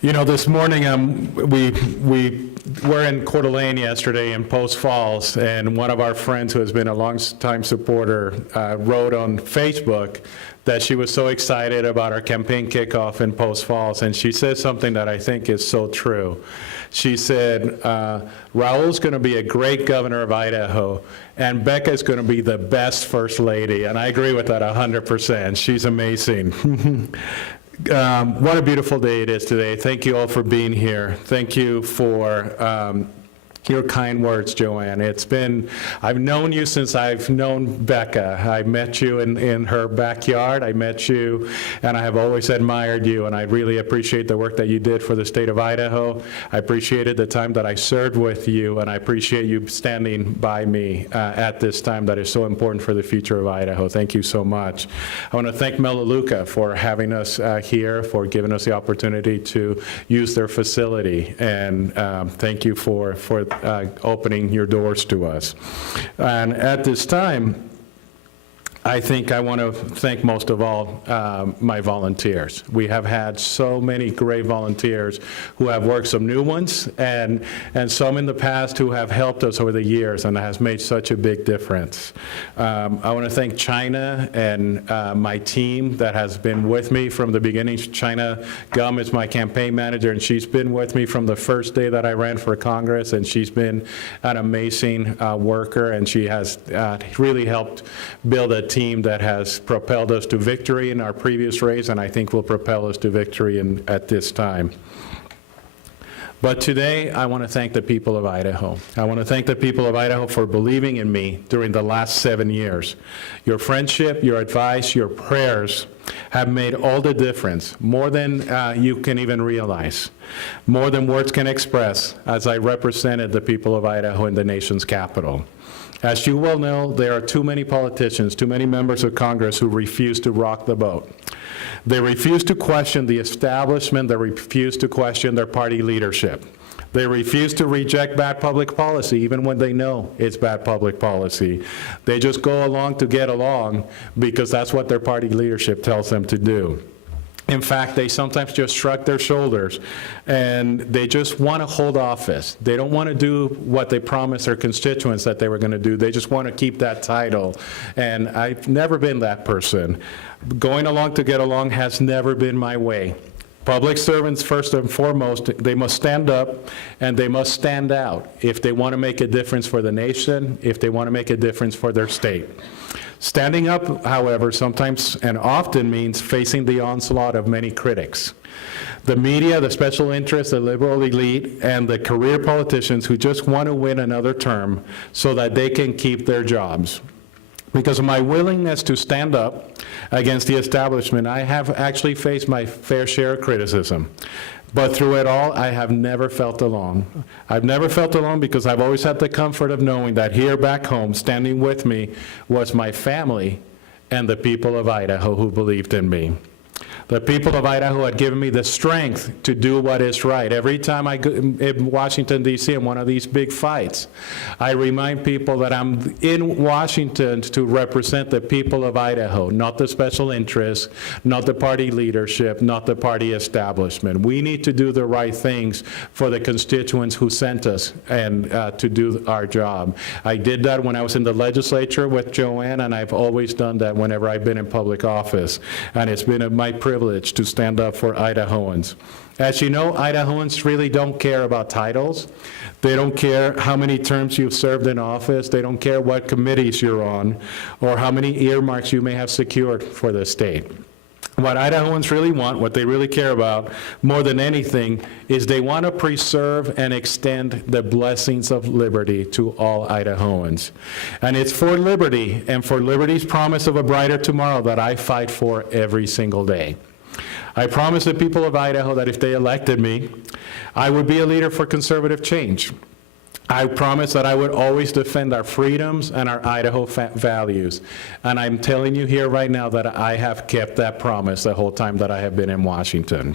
You know, this morning we were in Coeur d'Alene yesterday in Post Falls, and one of our friends who has been a long-time supporter wrote on Facebook that she was so excited about our campaign kickoff in Post Falls, and she said something that I think is so true. She said, Raul's going to be a great governor of Idaho, and Becca's going to be the best first lady, and I agree with that 100%. She's amazing. What a beautiful day it is today. Thank you all for being here. Thank you for your kind words, Joanne. I've known you since I've known Becca. I met you in her backyard. I met you, and I have always admired you, and I really appreciate the work that you did for the state of Idaho. I appreciated the time that I served with you, and I appreciate you standing by me at this time that is so important for the future of Idaho. Thank you so much. I want to thank Melaleuca for having us here, for giving us the opportunity to use their facility, and thank you for opening your doors to us. And at this time, I think I want to thank most of all my volunteers. We have had so many great volunteers who have worked, some new ones, and some in the past who have helped us over the years, and it has made such a big difference. I want to thank China and my team that has been with me from the beginning. China Gum is my campaign manager, and she's been with me from the first day that I ran for Congress, and she's been an amazing worker, and she has really helped build a team that has propelled us to victory in our previous race, and I think will propel us to victory at this time. But today, I want to thank the people of Idaho. I want to thank the people of Idaho for believing in me during the last 7 years. Your friendship, your advice, your prayers have made all the difference, more than you can even realize, more than words can express, as I represented the people of Idaho in the nation's capital. As you well know, there are too many politicians, too many members of Congress who refuse to rock the boat. They refuse to question the establishment. They refuse to question their party leadership. They refuse to reject bad public policy, even when they know it's bad public policy. They just go along to get along because that's what their party leadership tells them to do. In fact, they sometimes just shrug their shoulders, and they just want to hold office. They don't want to do what they promised their constituents that they were going to do. They just want to keep that title, and I've never been that person. Going along to get along has never been my way. Public servants, first and foremost, they must stand up and they must stand out if they want to make a difference for the nation, if they want to make a difference for their state. Standing up, however, sometimes and often means facing the onslaught of many critics. The media, the special interests, the liberal elite, and the career politicians who just want to win another term so that they can keep their jobs. Because of my willingness to stand up against the establishment, I have actually faced my fair share of criticism. But through it all, I have never felt alone. I've never felt alone because I've always had the comfort of knowing that here back home, standing with me, was my family and the people of Idaho who believed in me. The people of Idaho had given me the strength to do what is right. Every time I go in Washington, D.C., in one of these big fights, I remind people that I'm in Washington to represent the people of Idaho, not the special interests, not the party leadership, not the party establishment. We need to do the right things for the constituents who sent us and to do our job. I did that when I was in the legislature with Joanne, and I've always done that whenever I've been in public office. And it's been my privilege to stand up for Idahoans. As you know, Idahoans really don't care about titles. They don't care how many terms you've served in office. They don't care what committees you're on or how many earmarks you may have secured for the state. What Idahoans really want, what they really care about more than anything, is they want to preserve and extend the blessings of liberty to all Idahoans. And it's for liberty and for liberty's promise of a brighter tomorrow that I fight for every single day. I promised the people of Idaho that if they elected me, I would be a leader for conservative change. I promised that I would always defend our freedoms and our Idaho values. And I'm telling you here right now that I have kept that promise the whole time that I have been in Washington.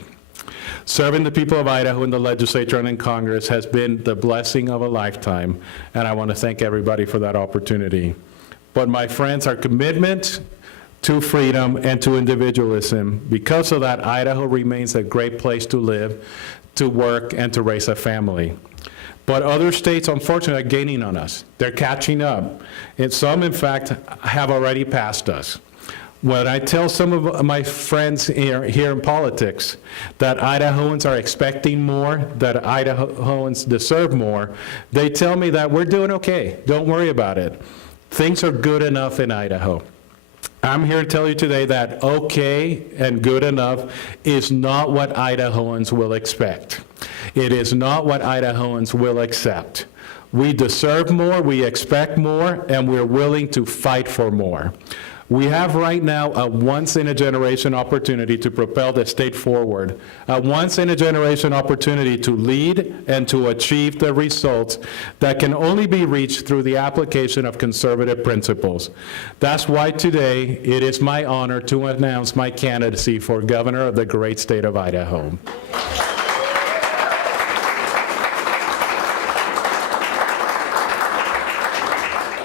Serving the people of Idaho in the legislature and in Congress has been the blessing of a lifetime, and I want to thank everybody for that opportunity. But my friends, our commitment to freedom, and to individualism. Because of that, Idaho remains a great place to live, to work, and to raise a family. But other states, unfortunately, are gaining on us. They're catching up. And some, in fact, have already passed us. When I tell some of my friends here in politics that Idahoans are expecting more, that Idahoans deserve more, they tell me that we're doing okay. Don't worry about it. Things are good enough in Idaho. I'm here to tell you today that okay and good enough is not what Idahoans will expect. It is not what Idahoans will accept. We deserve more, we expect more, and we're willing to fight for more. We have right now a once-in-a-generation opportunity to propel the state forward, a once-in-a-generation opportunity to lead and to achieve the results that can only be reached through the application of conservative principles. That's why today it is my honor to announce my candidacy for governor of the great state of Idaho.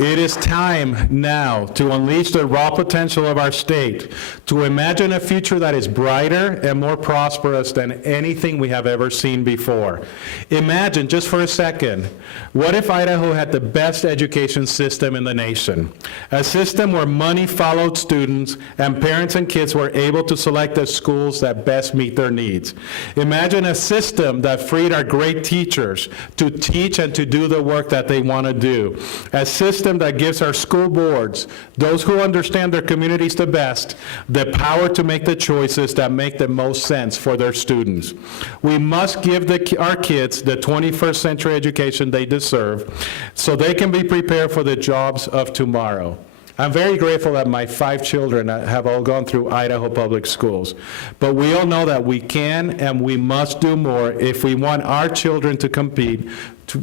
It is time now to unleash the raw potential of our state, to imagine a future that is brighter and more prosperous than anything we have ever seen before. Imagine, just for a second, what if Idaho had the best education system in the nation? A system where money followed students and parents and kids were able to select the schools that best meet their needs. Imagine a system that freed our great teachers to teach and to do the work that they want to do. A system that gives our school boards, those who understand their communities the best, the power to make the choices that make the most sense for their students. We must give our kids the 21st century education they deserve so they can be prepared for the jobs of tomorrow. I'm very grateful that my 5 children have all gone through Idaho public schools. But we all know that we can and we must do more if we want our children to compete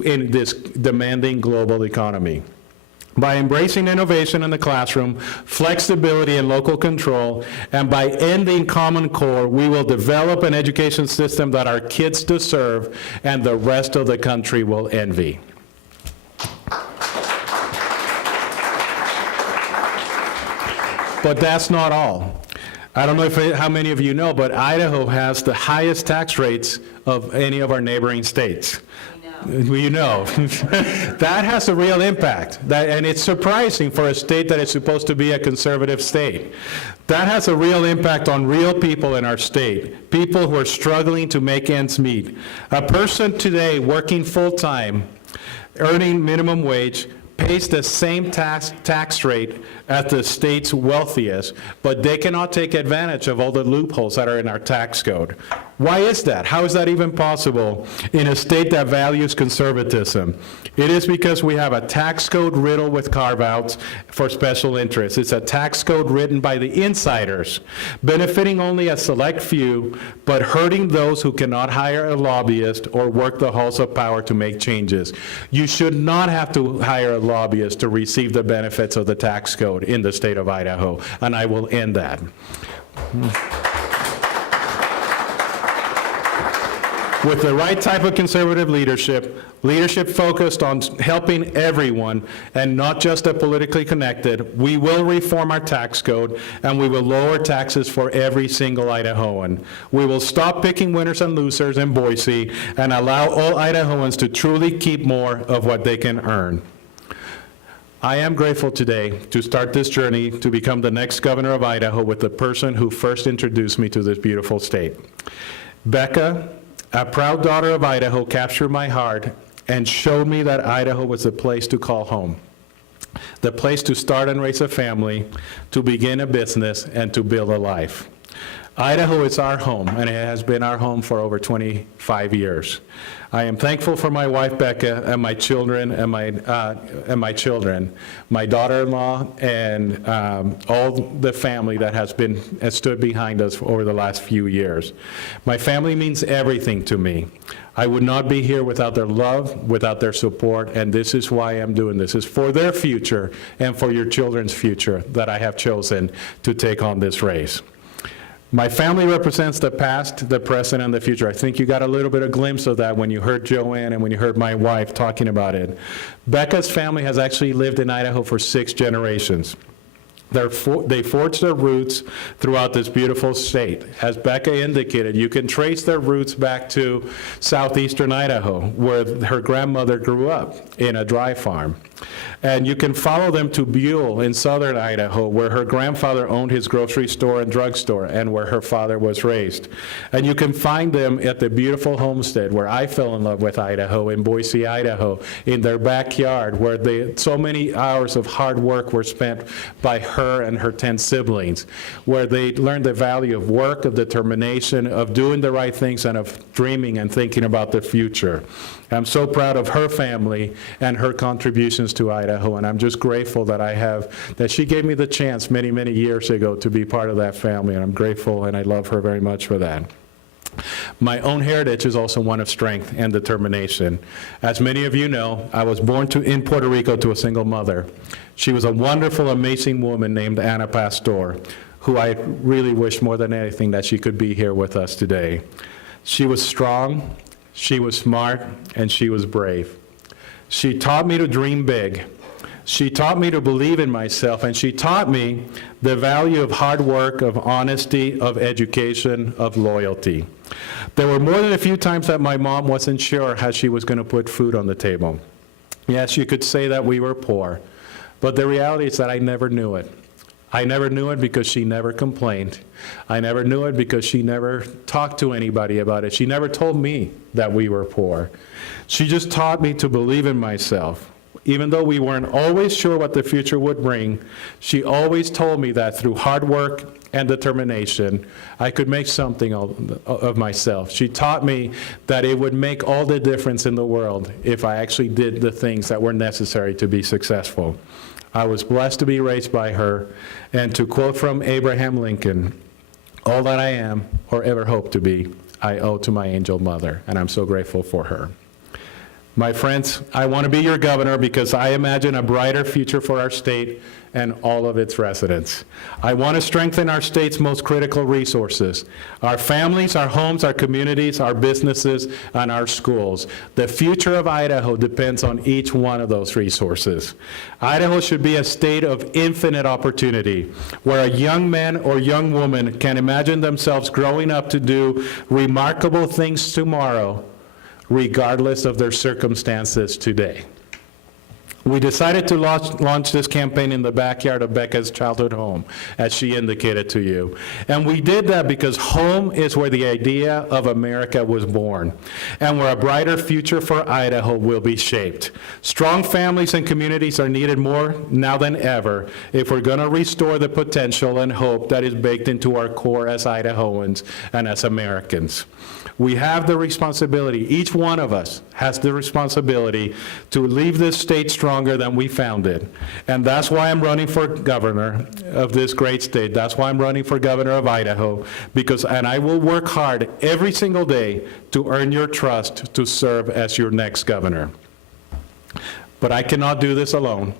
in this demanding global economy. By embracing innovation in the classroom, flexibility and local control, and by ending Common Core, we will develop an education system that our kids deserve and the rest of the country will envy. But that's not all. I don't know how many of you know, but Idaho has the highest tax rates of any of our neighboring states. You know, that has a real impact, and it's surprising for a state that is supposed to be a conservative state. That has a real impact on real people in our state, people who are struggling to make ends meet. A person today working full-time, earning minimum wage, pays the same tax rate as the state's wealthiest, but they cannot take advantage of all the loopholes that are in our tax code. Why is that? How is that even possible in a state that values conservatism? It is because we have a tax code riddled with carve-outs for special interests. It's a tax code written by the insiders, benefiting only a select few, but hurting those who cannot hire a lobbyist or work the halls of power to make changes. You should not have to hire a lobbyist to receive the benefits of the tax code in the state of Idaho, and I will end that. With the right type of conservative leadership focused on helping everyone and not just the politically connected, we will reform our tax code and we will lower taxes for every single Idahoan. We will stop picking winners and losers in Boise and allow all Idahoans to truly keep more of what they can earn. I am grateful today to start this journey to become the next governor of Idaho with the person who first introduced me to this beautiful state. Becca, a proud daughter of Idaho, captured my heart and showed me that Idaho was the place to call home, the place to start and raise a family, to begin a business, and to build a life. Idaho is our home, and it has been our home for over 25 years. I am thankful for my wife Becca and my children my daughter-in-law, and all the family that has stood behind us over the last few years. My family means everything to me. I would not be here without their love, without their support, and this is why I'm doing this. It's for their future and for your children's future that I have chosen to take on this race. My family represents the past, the present, and the future. I think you got a little bit of glimpse of that when you heard Joanne and when you heard my wife talking about it. Becca's family has actually lived in Idaho for 6 generations. They forged their roots throughout this beautiful state. As Becca indicated, you can trace their roots back to southeastern Idaho, where her grandmother grew up in a dry farm. And you can follow them to Buell in southern Idaho, where her grandfather owned his grocery store and drugstore, and where her father was raised. And you can find them at the beautiful homestead where I fell in love with Idaho, in Boise, Idaho, in their backyard, where so many hours of hard work were spent by her and her 10 siblings, where they learned the value of work, of determination, of doing the right things, and of dreaming and thinking about the future. I'm so proud of her family and her contributions to Idaho, and I'm just grateful that she gave me the chance many, many years ago to be part of that family, and I'm grateful and I love her very much for that. My own heritage is also one of strength and determination. As many of you know, I was born in Puerto Rico to a single mother. She was a wonderful, amazing woman named Ana Pastor, who I really wish more than anything that she could be here with us today. She was strong, she was smart, and she was brave. She taught me to dream big. She taught me to believe in myself, and she taught me the value of hard work, of honesty, of education, of loyalty. There were more than a few times that my mom wasn't sure how she was going to put food on the table. Yes, you could say that we were poor, but the reality is that I never knew it. I never knew it because she never complained. I never knew it because she never talked to anybody about it. She never told me that we were poor. She just taught me to believe in myself. Even though we weren't always sure what the future would bring, she always told me that through hard work and determination, I could make something of myself. She taught me that it would make all the difference in the world if I actually did the things that were necessary to be successful. I was blessed to be raised by her, and to quote from Abraham Lincoln, "All that I am or ever hope to be, I owe to my angel mother," and I'm so grateful for her. My friends, I want to be your governor because I imagine a brighter future for our state and all of its residents. I want to strengthen our state's most critical resources: our families, our homes, our communities, our businesses, and our schools. The future of Idaho depends on each one of those resources. Idaho should be a state of infinite opportunity, where a young man or young woman can imagine themselves growing up to do remarkable things tomorrow, regardless of their circumstances today. We decided to launch this campaign in the backyard of Becca's childhood home, as she indicated to you. And we did that because home is where the idea of America was born, and where a brighter future for Idaho will be shaped. Strong families and communities are needed more now than ever if we're going to restore the potential and hope that is baked into our core as Idahoans and as Americans. We have the responsibility, each one of us has the responsibility to leave this state stronger than we found it. And that's why I'm running for governor of this great state. That's why I'm running for governor of Idaho, and I will work hard every single day to earn your trust to serve as your next governor. But I cannot do this alone.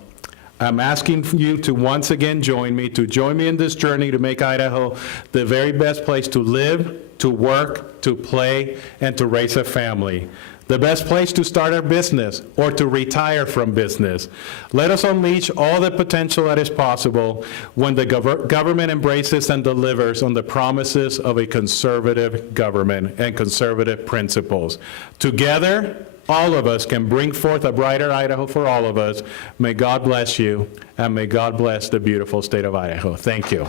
I'm asking you to once again join me in this journey to make Idaho the very best place to live, to work, to play, and to raise a family. The best place to start a business or to retire from business. Let us unleash all the potential that is possible when the government embraces and delivers on the promises of a conservative government and conservative principles. Together, all of us can bring forth a brighter Idaho for all of us. May God bless you, and may God bless the beautiful state of Idaho. Thank you.